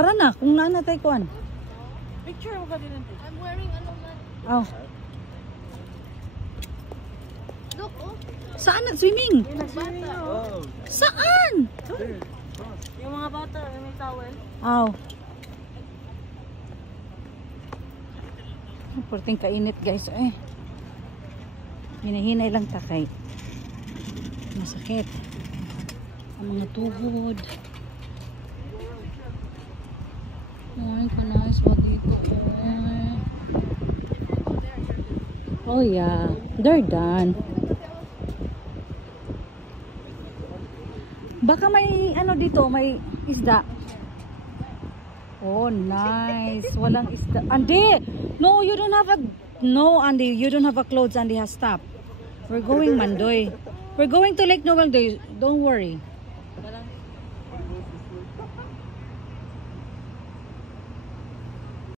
Tara na, kung naana tayo kuan. Picture mo ka din natin. I'm wearing ano man. Oh. Look, oh. Saan nag-swimming? Bata. Oh. Saan? Yung mga bata, may towel. Oh. Porting kainit guys. Eh. Hinahinay lang takay. Masakit. Ang mga tuhod. Ay, kanais ba dito? Oh yeah. They're done. Baka may ano dito, may isda. Oh, nice. Walang isda. Andy! No, you don't have a... No, Andy, you don't have a clothes. Andy has stopped. We're going Mandoy. We're going to Lake Noel. Don't worry.